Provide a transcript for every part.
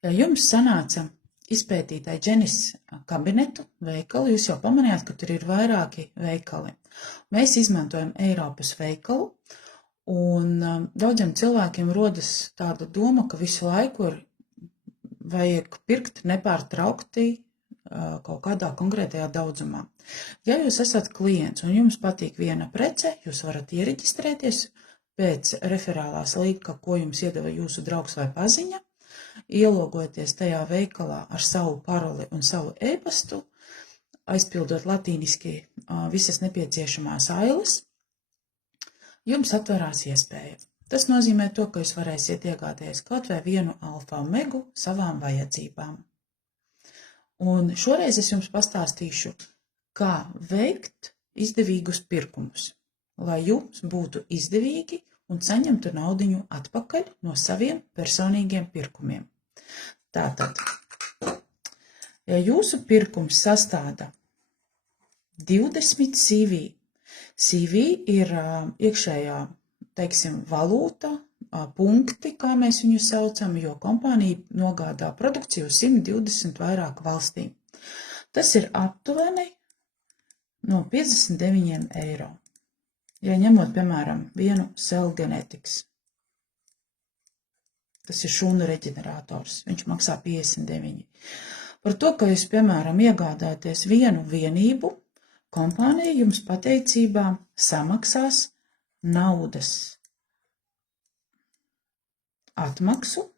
Ja jums sanāca izpētīt Dženis kabinetu veikalu, jūs jau pamanījāt, ka tur ir vairāki veikali. Mēs izmantojam Eiropas veikalu, un daudziem cilvēkiem rodas tāda doma, ka visu laiku vajag pirkt nepārtraukti kaut kādā konkrētajā daudzumā. Ja jūs esat klients un jums patīk viena prece, jūs varat iereģistrēties pēc referālās linka, ko jums iedeva jūsu draugs vai paziņa, ielogoties tajā veikalā ar savu paroli un savu e-pastu, aizpildot latīniski visas nepieciešamās ailes, jums atverās iespēja. Tas nozīmē to, ka jūs varēsiet iegādāties kaut vai vienu alfa omegu savām vajadzībām. Un šoreiz es jums pastāstīšu, kā veikt izdevīgus pirkumus, lai jums būtu izdevīgi un saņemtu naudiņu atpakaļ no saviem personīgiem pirkumiem. Tātad, ja jūsu pirkums sastāda 20 CV, CV ir iekšējā, teiksim, valūta, punkti, kā mēs viņu saucam, jo kompānija nogādā produkciju 120 vairāk valstīm. Tas ir aptuveni no 59 eiro. Ja ņemot, piemēram, vienu Cell Genetics, tas ir šūnu reģenerators, viņš maksā 59. Par to, ka jūs, piemēram, iegādāties vienu vienību, kompānija jums pateicībā samaksās naudas atmaksu.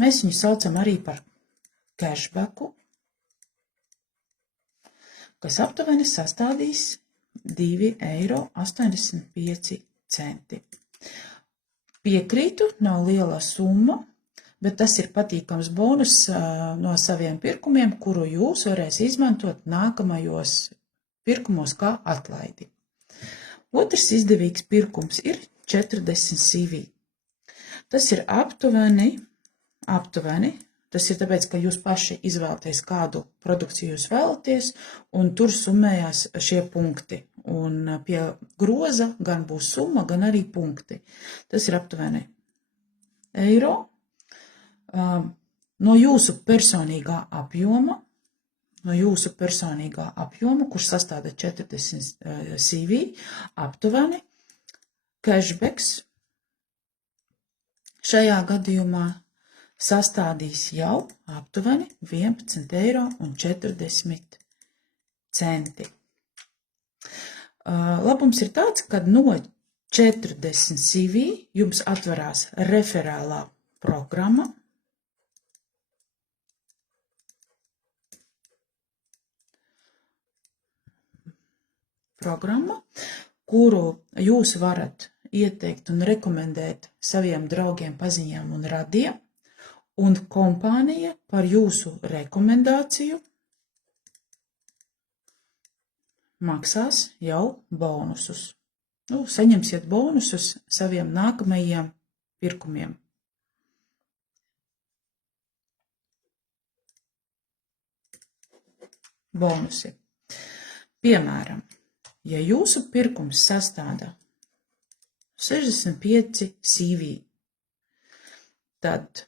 Mēs viņu saucam arī par cashbacku, kas aptuveni sastādīs 2,85 eiro. Piekrītu, nav liela summa, bet tas ir patīkams bonus no saviem pirkumiem, kuru jūs varēs izmantot nākamajos pirkumos kā atlaidi. Otrs izdevīgs pirkums ir 40 CV. Tas ir aptuveni, tas ir tāpēc, ka jūs paši izvēlaties, kādu produkciju jūs vēlaties, un tur summējās šie punkti. Un pie groza gan būs summa, gan arī punkti. Tas ir aptuveni eiro. No jūsu personīgā apjoma, kurš sastāda 40 CV, aptuveni cashbacks šajā gadījumā sastādīs jau aptuveni 11,40 eiro. Labums ir tāds, ka no 40 CV jums atverās referālā programma, kuru jūs varat ieteikt un rekomendēt saviem draugiem, paziņām un radiem, un kompānija par jūsu rekomendāciju maksās jau bonusus. Saņemsiet bonusus saviem nākamajiem pirkumiem. Bonusi. Piemēram, ja jūsu pirkums sastāda 65 CV, tad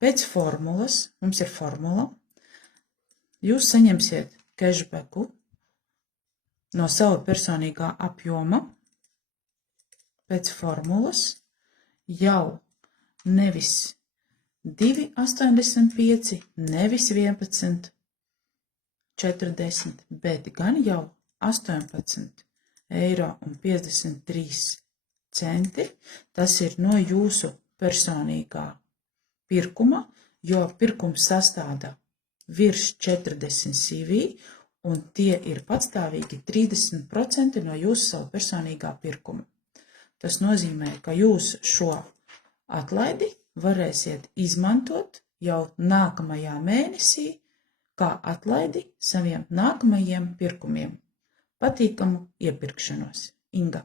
pēc formulas, mums ir formula, jūs saņemsiet cashbacku no sava personīgā apjoma pēc formulas jau nevis 2,85, nevis 11,40, bet gan jau 18,53 eiro. Tas ir no jūsu personīgā pirkuma, jo pirkums sastāda virs 40 CV, un tie ir patstāvīgi 30% no jūsu savu personīgā pirkuma. Tas nozīmē, ka jūs šo atlaidi varēsiet izmantot jau nākamajā mēnesī kā atlaidi saviem nākamajiem pirkumiem. Patīkamu iepirkšanos. Inga.